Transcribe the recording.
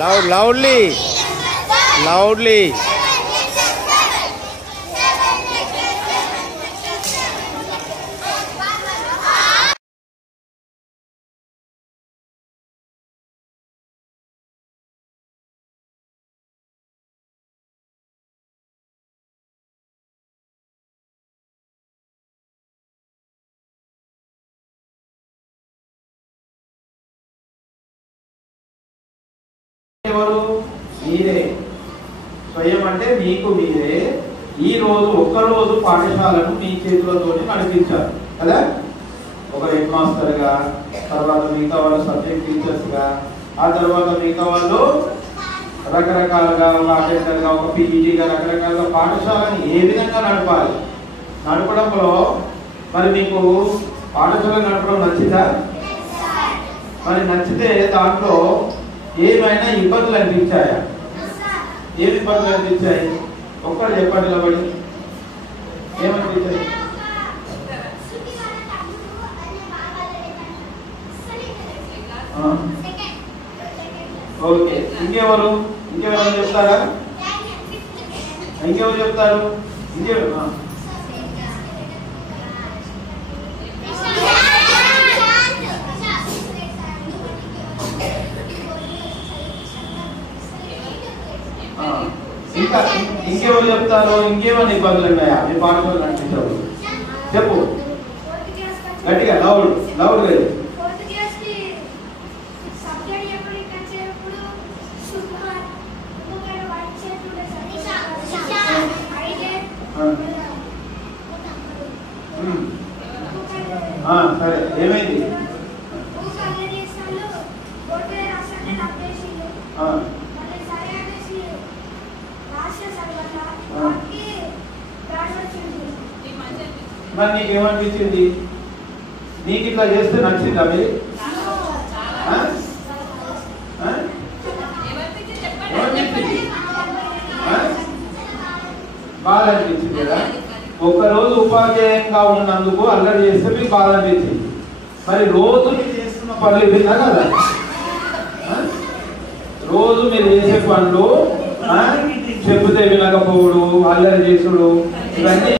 Loudly. Loudly. మీరే స్వయం అంటే మీకు మీరే ఈ రోజు ఒక్కరోజు పాఠశాలను మీ చేతులతో నడిపించారు కదా. ఒక హెడ్ మాస్టర్ గా, తర్వాత మిగతా వాళ్ళు సబ్జెక్ట్ టీచర్స్ గా, ఆ తర్వాత మిగతా వాళ్ళు రకరకాలుగా ఒక అటెండర్ గా, ఒక పీఈటీ గా, రకరకాలుగా పాఠశాలని ఏ విధంగా నడపాలి. నడపడంలో మరి మీకు పాఠశాల నడపడం నచ్చిందా? మరి నచ్చితే దాంట్లో ఏమైనా ఇబ్బందులు అనిపించాయా? ఏమి ఇబ్బందులు అనిపించాయి? ఒక్కరు చెప్పండి. నిలబడి ఏమనిపించాయి? ఓకే, ఇంకెవరు చెప్తారా? ఇంకెవరు చెప్తారు? ఇంకెవరు చెప్తారు? ఇంకేమైనా ఇబ్బందులు ఉన్నాయా మీ పాఠశాల అనిపించవు? చెప్పు గట్టిగా, లౌడ్గా. సరే, ఏమైంది? మరి నీకేమనిపించింది? నీకు ఇట్లా చేస్తే నచ్చిందా? మీరు బాధ అనిపించింది కదా. ఒక్కరోజు ఉపాధ్యాయంగా ఉన్నందుకు అల్లరి చేస్తే మీకు బాధ అనిపించింది. మరి రోజు మీరు చేస్తున్న పనులు విన్నా కదా. రోజు మీరు చేసే పనులు చెబితే వినకపోవడు, అల్లరి చేసుడు, ఇవన్నీ